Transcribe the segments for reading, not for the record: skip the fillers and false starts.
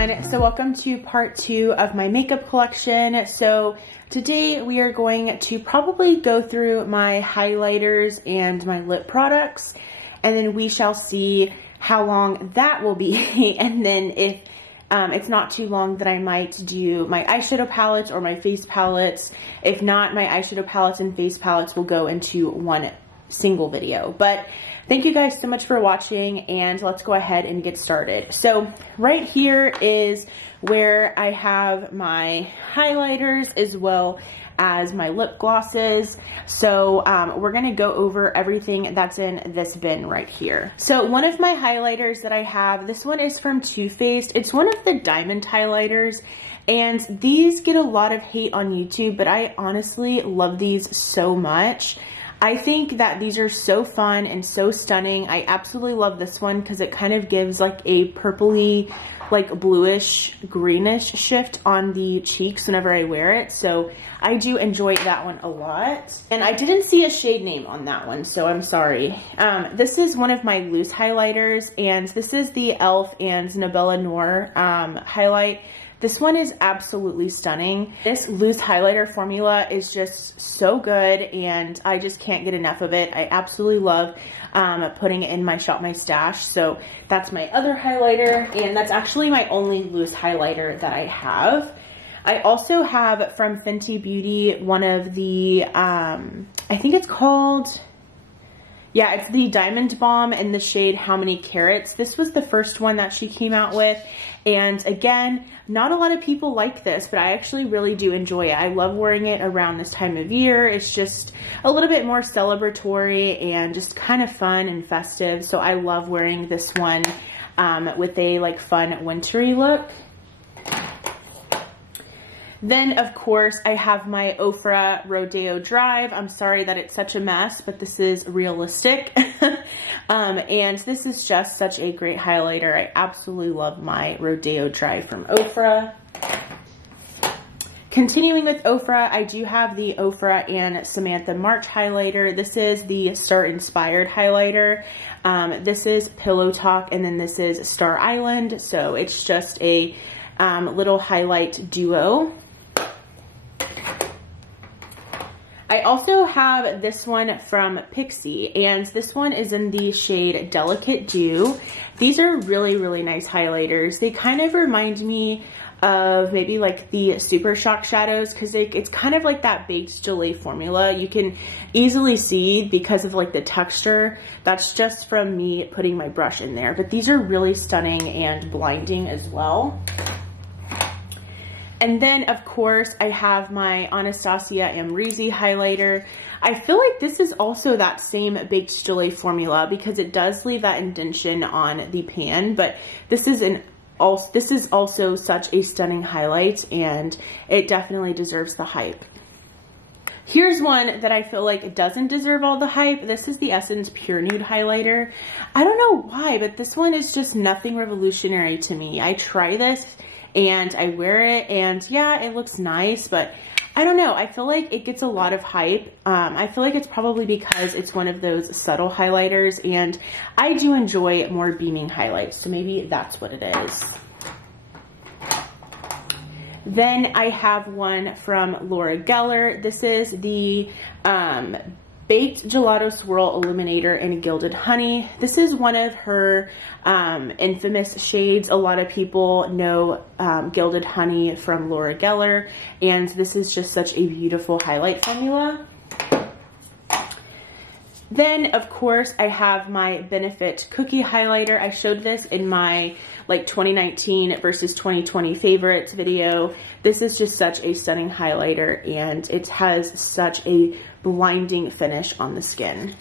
everyone. So welcome to part 2 of my makeup collection. So today we are going to probably go through my highlighters and my lip products, and then we shall see how long that will be. And then if it's not too long, then I might do my eyeshadow palettes or my face palettes. If not, my eyeshadow palettes and face palettes will go into one single video. But thank you guys so much for watching, and let's go ahead and get started. So right here is where I have my highlighters as well as my lip glosses. So we're gonna go over everything that's in this bin right here. So one of my highlighters that I have, this one is from Too Faced. It's one of the diamond highlighters, and these get a lot of hate on YouTube, but I honestly love these so much. I think that these are so fun and so stunning. I absolutely love this one because it kind of gives like a purpley, like bluish, greenish shift on the cheeks whenever I wear it. So I do enjoy that one a lot. And I didn't see a shade name on that one, so I'm sorry. This is one of my loose highlighters, and this is the e.l.f. and Nabella Noir highlight. This one is absolutely stunning. This loose highlighter formula is just so good, and I just can't get enough of it. I absolutely love putting it in my Shop My Stash. So that's my other highlighter, and that's actually my only loose highlighter that I have. I also have from Fenty Beauty one of the, I think it's called, yeah, it's the Diamond Bomb in the shade How Many Carats. This was the first one that she came out with. And again, not a lot of people like this, but I actually really do enjoy it. I love wearing it around this time of year. It's just a little bit more celebratory and just kind of fun and festive. So I love wearing this one with a like fun wintry look. Then, of course, I have my Ofra Rodeo Drive. I'm sorry that it's such a mess, but this is realistic. And this is just such a great highlighter. I absolutely love my Rodeo Drive from Ofra. Continuing with Ofra, I do have the Ofra and Samantha March highlighter. This is the Star Inspired highlighter. This is Pillow Talk, and then this is Star Island. So it's just a little highlight duo. I also have this one from Pixi, and this one is in the shade Delicate Dew. These are really, really nice highlighters. They kind of remind me of maybe like the Super Shock shadows, because it's kind of like that baked gelée formula. You can easily see because of like the texture. That's just from me putting my brush in there. But these are really stunning and blinding as well. And then, of course, I have my Anastasia Amrezy highlighter. I feel like this is also that same baked gelée formula because it does leave that indentation on the pan, but this is also such a stunning highlight, and it definitely deserves the hype. Here's one that I feel like doesn't deserve all the hype. This is the Essence Pure Nude highlighter. I don't know why, but this one is just nothing revolutionary to me. I try this and I wear it, and yeah, it looks nice, but I don't know. I feel like it gets a lot of hype. I feel like it's probably because it's one of those subtle highlighters, and I do enjoy more beaming highlights, so maybe that's what it is. Then I have one from Laura Geller. This is the Baked Gelato Swirl Illuminator in Gilded Honey. This is one of her infamous shades. A lot of people know Gilded Honey from Laura Geller, and this is just such a beautiful highlight formula. Then, of course, I have my Benefit Cookie Highlighter. I showed this in my like 2019 versus 2020 favorites video. This is just such a stunning highlighter, and it has such a blinding finish on the skin.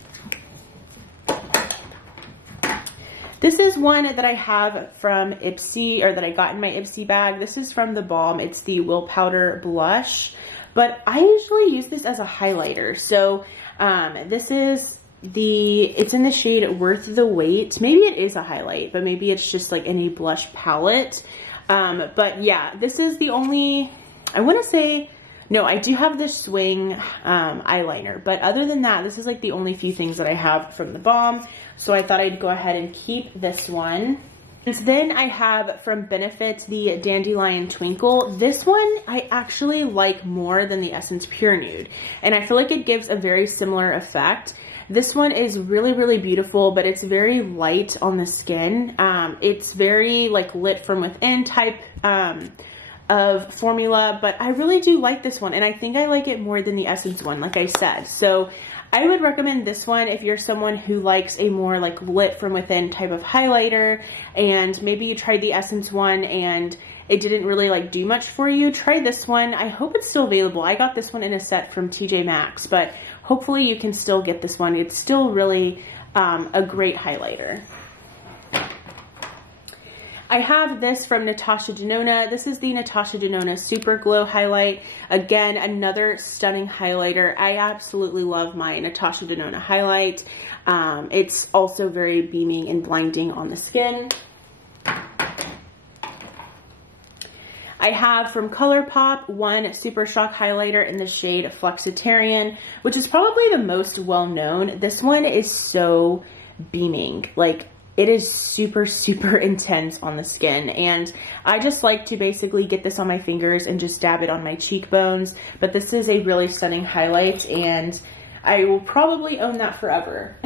This is one that I have from Ipsy, or that I got in my Ipsy bag. This is from The Balm. It's the Will Powder Blush, but I usually use this as a highlighter. So this is it's in the shade Worth the Wait. Maybe it is a highlight, but maybe it's just like any blush palette. But yeah, this is the only, I want to say, no, I do have this Swing eyeliner, but other than that, this is like the only few things that I have from The Balm. So I thought I'd go ahead and keep this one. And then I have from Benefit the Dandelion Twinkle. This one I actually like more than the Essence Pure Nude, and I feel like it gives a very similar effect. This one is really, really beautiful, but it's very light on the skin. It's very like lit from within type of formula, but I really do like this one, and I think I like it more than the Essence one, like I said. So I would recommend this one if you're someone who likes a more like lit from within type of highlighter, and maybe you tried the Essence one and it didn't really like do much for you. Try this one. I hope it's still available. I got this one in a set from TJ Maxx, but hopefully you can still get this one. It's still really a great highlighter. I have this from Natasha Denona. This is the Natasha Denona Super Glow Highlight. Again, another stunning highlighter. I absolutely love my Natasha Denona highlight. It's also very beaming and blinding on the skin. I have from ColourPop one Super Shock highlighter in the shade Flexitarian, which is probably the most well-known. This one is so beaming. Like, it is super, super intense on the skin, and I just like to basically get this on my fingers and just dab it on my cheekbones. But this is a really stunning highlight, and I will probably own that forever.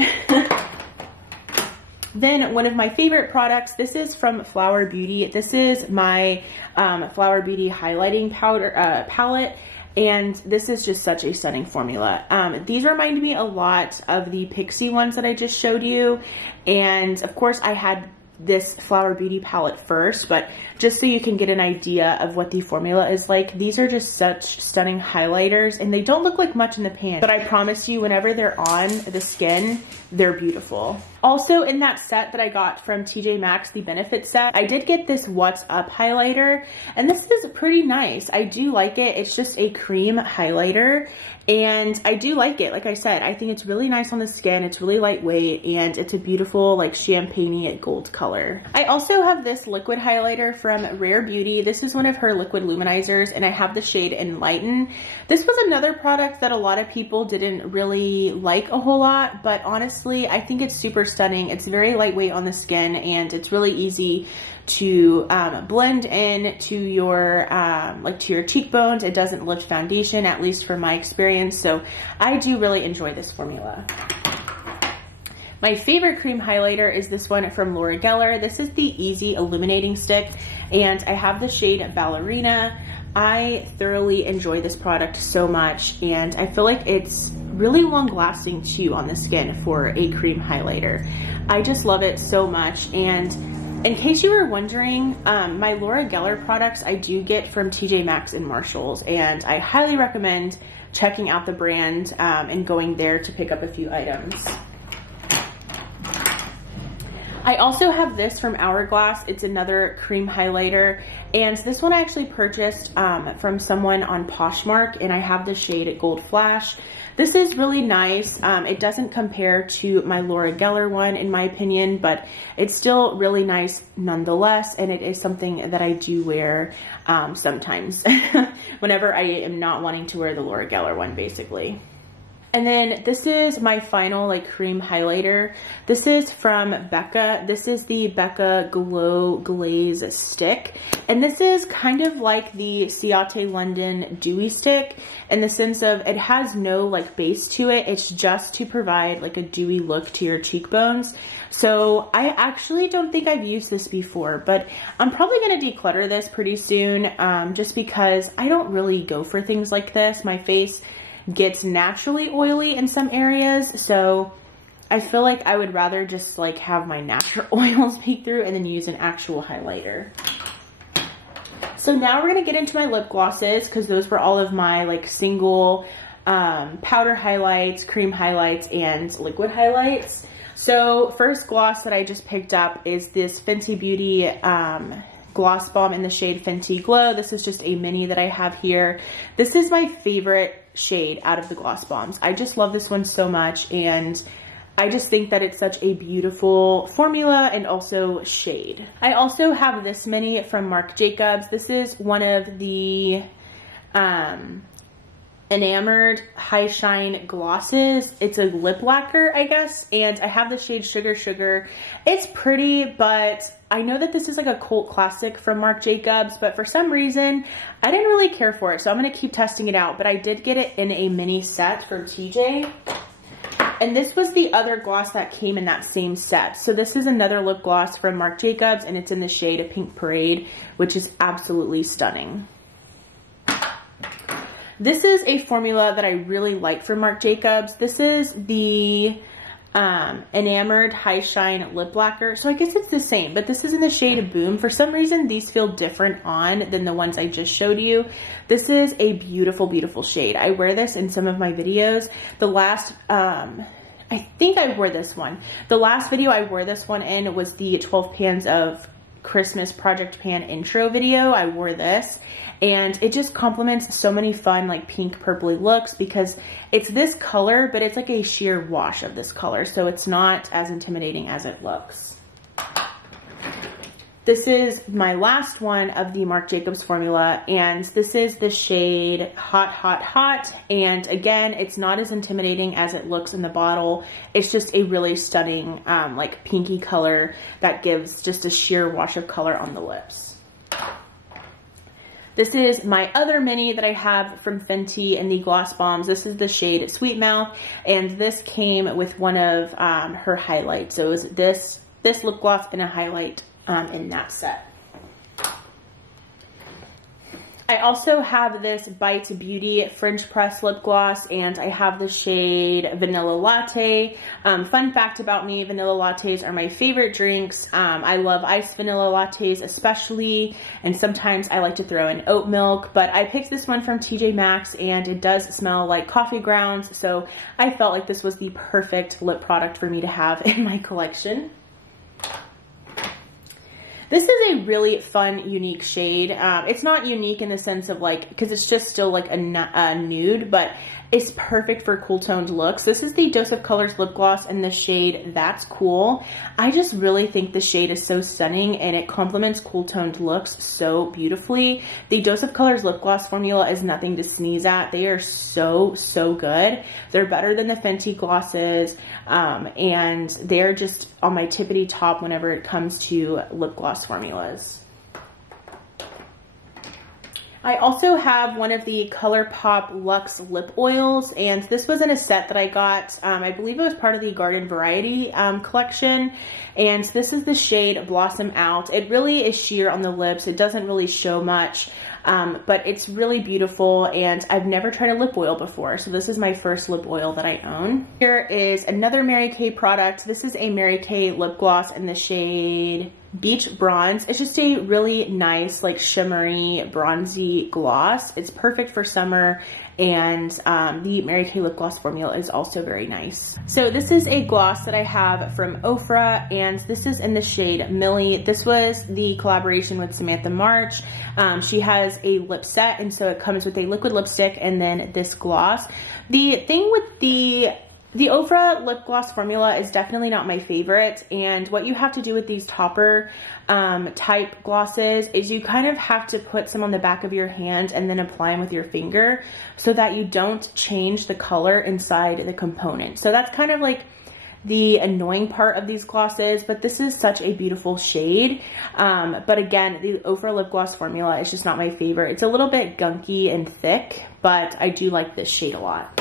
Then one of my favorite products, this is from Flower Beauty. This is my Flower Beauty highlighting powder palette, and this is just such a stunning formula. These remind me a lot of the Pixie ones that I just showed you, and of course I had this Flower Beauty palette first, but just so you can get an idea of what the formula is like, these are just such stunning highlighters, and they don't look like much in the pan, but I promise you whenever they're on the skin, they're beautiful. Also in that set that I got from TJ Maxx, the Benefit set, I did get this What's Up highlighter, and this is pretty nice. I do like it. It's just a cream highlighter, and I do like it. Like I said, I think it's really nice on the skin. It's really lightweight, and it's a beautiful like champagne-y gold color. I also have this liquid highlighter from Rare Beauty. This is one of her liquid luminizers, and I have the shade Enlighten. This was another product that a lot of people didn't really like a whole lot, but honestly, I think it's super stunning. It's very lightweight on the skin, and it's really easy to blend in to your like to your cheekbones. It doesn't lift foundation, at least from my experience, so I do really enjoy this formula. My favorite cream highlighter is this one from Laura Geller. This is the Easy Illuminating Stick, and I have the shade Ballerina. I thoroughly enjoy this product so much, and I feel like it's really long lasting too on the skin for a cream highlighter. I just love it so much. And in case you were wondering, my Laura Geller products I do get from TJ Maxx and Marshalls, and I highly recommend checking out the brand and going there to pick up a few items. I also have this from Hourglass. It's another cream highlighter, and this one I actually purchased from someone on Poshmark, and I have the shade Gold Flash. This is really nice. It doesn't compare to my Laura Geller one in my opinion, but it's still really nice nonetheless, and it is something that I do wear sometimes whenever I am not wanting to wear the Laura Geller one, basically. And then this is my final like cream highlighter. This is from Becca. This is the Becca Glow Glaze Stick. And this is kind of like the Ciate London Dewy Stick in the sense of it has no like base to it. It's just to provide like a dewy look to your cheekbones. So I actually don't think I've used this before, but I'm probably going to declutter this pretty soon just because I don't really go for things like this. My face gets naturally oily in some areas, so I feel like I would rather just like have my natural oils peek through and then use an actual highlighter. So now we're gonna get into my lip glosses, because those were all of my like single powder highlights, cream highlights, and liquid highlights. So first gloss that I just picked up is this Fenty Beauty Gloss Bomb in the shade Fenty Glow. This is just a mini that I have here. This is my favorite shade out of the Gloss Bombs. I just love this one so much, and I just think that it's such a beautiful formula and also shade. I also have this mini from Marc Jacobs. This is one of the Enamored High Shine Glosses. It's a lip lacquer, I guess, and I have the shade Sugar Sugar. It's pretty, but I know that this is like a cult classic from Marc Jacobs, but for some reason, I didn't really care for it, so I'm going to keep testing it out, but I did get it in a mini set from TJ. And this was the other gloss that came in that same set. So this is another lip gloss from Marc Jacobs, and it's in the shade Pink Parade, which is absolutely stunning. This is a formula that I really like from Marc Jacobs. This is the Enamored High Shine Lip Lacquer. So I guess it's the same, but this is in the shade Boom. For some reason, these feel different on than the ones I just showed you. This is a beautiful, beautiful shade. I wear this in some of my videos. The last, I think I wore this one. The last video I wore this one in was the 12 Pans of Christmas Project Pan intro video. I wore this, and it just complements so many fun like pink purpley looks because it's this color, but it's like a sheer wash of this color, so it's not as intimidating as it looks. This is my last one of the Marc Jacobs formula, and this is the shade Hot Hot Hot, and again, it's not as intimidating as it looks in the bottle. It's just a really stunning like pinky color that gives just a sheer wash of color on the lips. This is my other mini that I have from Fenty in the Gloss Bombs. This is the shade Sweet Mouth, and this came with one of her highlights. So it was this lip gloss and a highlight in that set. I also have this Bite Beauty French Press Lip Gloss, and I have the shade Vanilla Latte. Fun fact about me, vanilla lattes are my favorite drinks. I love iced vanilla lattes especially, and sometimes I like to throw in oat milk, but I picked this one from TJ Maxx, and it does smell like coffee grounds, so I felt like this was the perfect lip product for me to have in my collection. This is a really fun, unique shade. It's not unique in the sense of like, because it's just still like a nude, but it's perfect for cool toned looks. This is the Dose of Colors lip gloss in the shade That's Cool. I just really think the shade is so stunning, and it complements cool toned looks so beautifully. The Dose of Colors lip gloss formula is nothing to sneeze at. They are so, so good. They're better than the Fenty glosses, and they're just on my tippity top whenever it comes to lip gloss formulas. I also have one of the ColourPop Luxe lip oils, and this was in a set that I got, I believe it was part of the Garden Variety collection, and this is the shade Blossom Out. It really is sheer on the lips. It doesn't really show much, but it's really beautiful, and I've never tried a lip oil before, so this is my first lip oil that I own. Here is another Mary Kay product. This is a Mary Kay lip gloss in the shade Beach Bronze. It's just a really nice, like shimmery, bronzy gloss. It's perfect for summer, and the Mary Kay lip gloss formula is also very nice. So this is a gloss that I have from Ofra, and this is in the shade Millie. This was the collaboration with Samantha March. She has a lip set, and so it comes with a liquid lipstick and then this gloss. The thing with the Ofra lip gloss formula is definitely not my favorite, and what you have to do with these topper type glosses is you kind of have to put some on the back of your hand and then apply them with your finger so that you don't change the color inside the component. So that's kind of like the annoying part of these glosses, but this is such a beautiful shade. But again, the Ofra lip gloss formula is just not my favorite. It's a little bit gunky and thick, but I do like this shade a lot.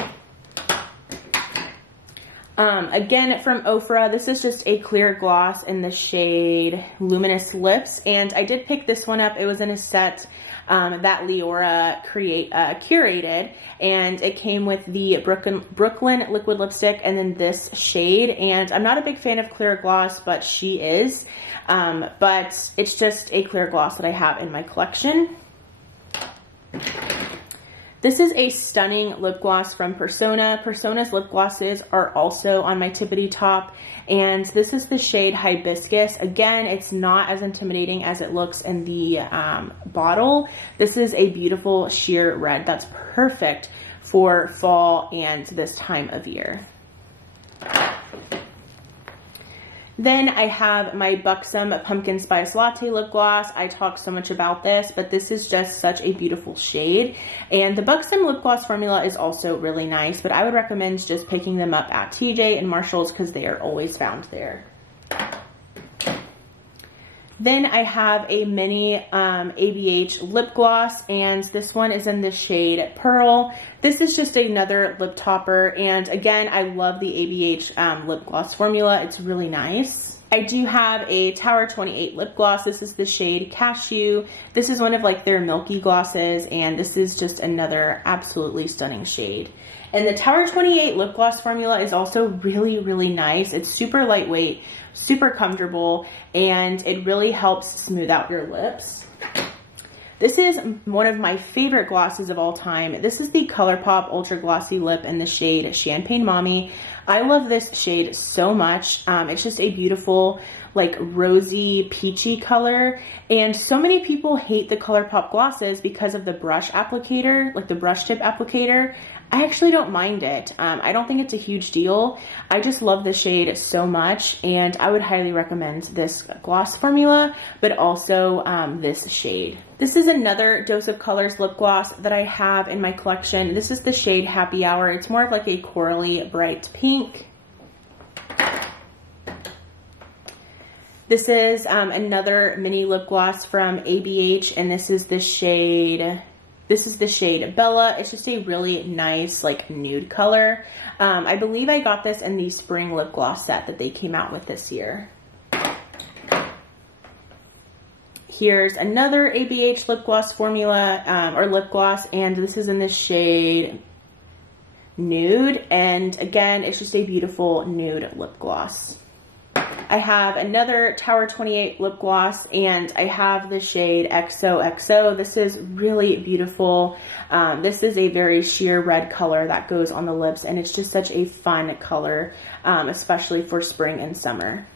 Again, from Ofra, this is just a clear gloss in the shade Luminous Lips, and I did pick this one up. It was in a set that Leora curated, and it came with the Brooklyn liquid lipstick and then this shade, and I'm not a big fan of clear gloss, but she is, but it's just a clear gloss that I have in my collection. This is a stunning lip gloss from Persona. Persona's lip glosses are also on my tippity top, and this is the shade Hibiscus. Again, it's not as intimidating as it looks in the bottle. This is a beautiful sheer red that's perfect for fall and this time of year. Then I have my Buxom Pumpkin Spice Latte Lip Gloss. I talk so much about this, but this is just such a beautiful shade. And the Buxom lip gloss formula is also really nice, but I would recommend just picking them up at TJ and Marshall's because they are always found there. Then I have a mini ABH lip gloss, and this one is in the shade Pearl. This is just another lip topper, and again, I love the ABH lip gloss formula. It's really nice. I do have a Tower 28 lip gloss. This is the shade Cashew. This is one of like their milky glosses, and this is just another absolutely stunning shade. And the Tower 28 lip gloss formula is also really, really nice. It's super lightweight, super comfortable, and it really helps smooth out your lips. This is one of my favorite glosses of all time. This is the ColourPop Ultra Glossy Lip in the shade Champagne Mommy. I love this shade so much. It's just a beautiful, like rosy, peachy color. And so many people hate the ColourPop glosses because of the brush applicator, like the brush tip applicator. I actually don't mind it. I don't think it's a huge deal. I just love the shade so much, and I would highly recommend this gloss formula, but also this shade. This is another Dose of Colors lip gloss that I have in my collection. This is the shade Happy Hour. It's more of like a corally bright pink. This is another mini lip gloss from ABH, and this is the shade Bella. It's just a really nice like nude color. I believe I got this in the spring lip gloss set that they came out with this year. Here's another ABH lip gloss formula, or lip gloss, and this is in the shade Nude, and again, it's just a beautiful nude lip gloss. I have another Tower 28 lip gloss, and I have the shade XOXO. This is really beautiful. This is a very sheer red color that goes on the lips, and it's just such a fun color, especially for spring and summer.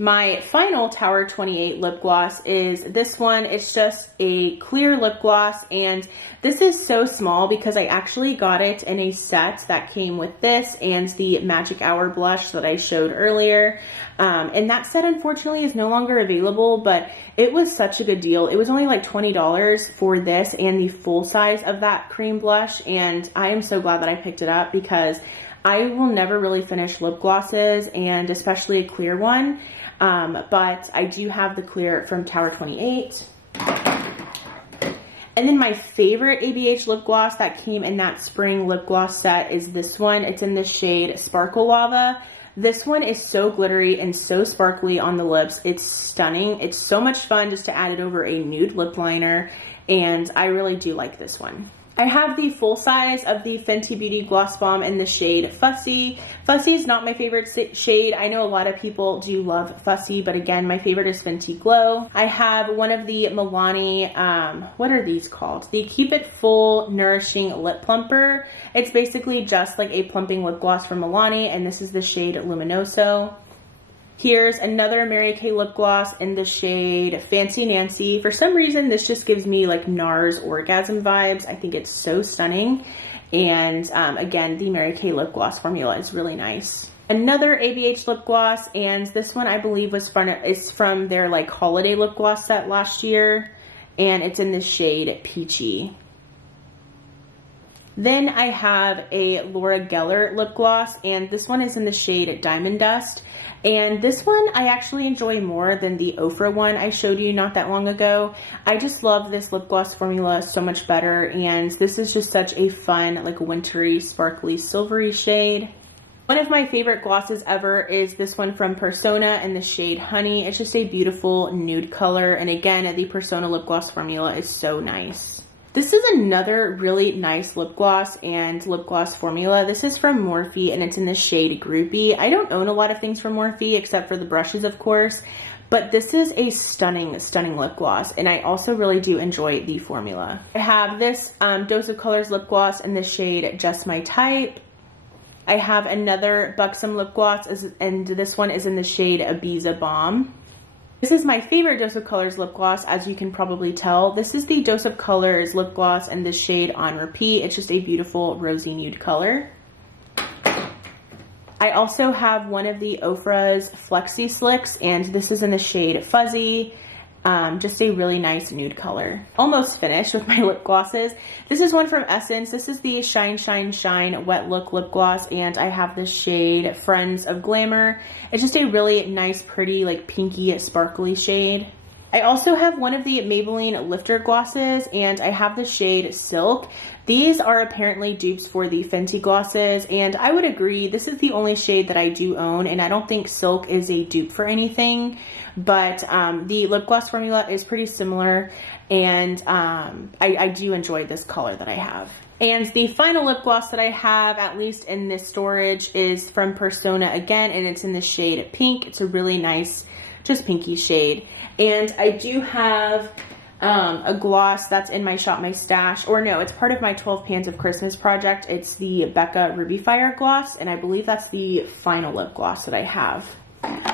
My final Tower 28 lip gloss is this one. It's just a clear lip gloss, and this is so small because I actually got it in a set that came with this and the Magic Hour blush that I showed earlier. And that set unfortunately is no longer available, but it was such a good deal. It was only like $20 for this and the full size of that cream blush, and I am so glad that I picked it up because I will never really finish lip glosses, and especially a clear one. But I do have the clear from Tower 28. And then my favorite ABH lip gloss that came in that spring lip gloss set is this one. It's in the shade Sparkle Lava. This one is so glittery and so sparkly on the lips. It's stunning. It's so much fun just to add it over a nude lip liner, and I really do like this one. I have the full size of the Fenty Beauty Gloss Bomb in the shade Fussy. Fussy is not my favorite shade. I know a lot of people do love Fussy, but again, my favorite is Fenty Glow. I have one of the Milani, what are these called? The Keep It Full Nourishing Lip Plumper. It's basically just like a plumping lip gloss from Milani, and this is the shade Luminoso. Here's another Mary Kay lip gloss in the shade Fancy Nancy. For some reason, this just gives me like NARS orgasm vibes. I think it's so stunning. And again, the Mary Kay lip gloss formula is really nice. Another ABH lip gloss, and this one I believe was from their like holiday lip gloss set last year. And it's in the shade Peachy. Then I have a Laura Geller lip gloss, and this one is in the shade Diamond Dust. And this one I actually enjoy more than the Ofra one I showed you not that long ago. I just love this lip gloss formula so much better, and this is just such a fun, like wintry, sparkly, silvery shade. One of my favorite glosses ever is this one from Persona in the shade Honey. It's just a beautiful nude color, and again, the Persona lip gloss formula is so nice. This is another really nice lip gloss and lip gloss formula. This is from Morphe, and it's in the shade Groupie. I don't own a lot of things from Morphe except for the brushes, of course, but this is a stunning, stunning lip gloss, and I also really do enjoy the formula. I have this Dose of Colors lip gloss in the shade Just My Type. I have another Buxom lip gloss, and this one is in the shade Ibiza Bomb. This is my favorite Dose of Colors lip gloss, as you can probably tell. This is the Dose of Colors lip gloss in the shade On Repeat. It's just a beautiful rosy nude color. I also have one of the Ofra's Flexi Slicks, and this is in the shade Fuzzy. Just a really nice nude color. Almost finished with my lip glosses. This is one from Essence. This is the Shine Shine Shine Wet Look Lip Gloss, and I have the shade Friends of Glamour. It's just a really nice, pretty, like pinky, sparkly shade. I also have one of the Maybelline Lifter glosses, and I have the shade Silk. These are apparently dupes for the Fenty glosses, and I would agree, this is the only shade that I do own, and I don't think Silk is a dupe for anything, but the lip gloss formula is pretty similar, and I do enjoy this color that I have. And the final lip gloss that I have, at least in this storage, is from Persona again, and it's in the shade Pink. It's a really nice, just pinky shade. And I do have a gloss that's in my Shop My Stash, or no, it's part of my 12 Pans of Christmas project. It's the Becca Ruby Fire gloss, and I believe that's the final lip gloss that I have.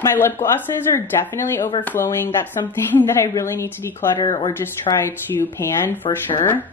My lip glosses are definitely overflowing. That's something that I really need to declutter or just try to pan for sure.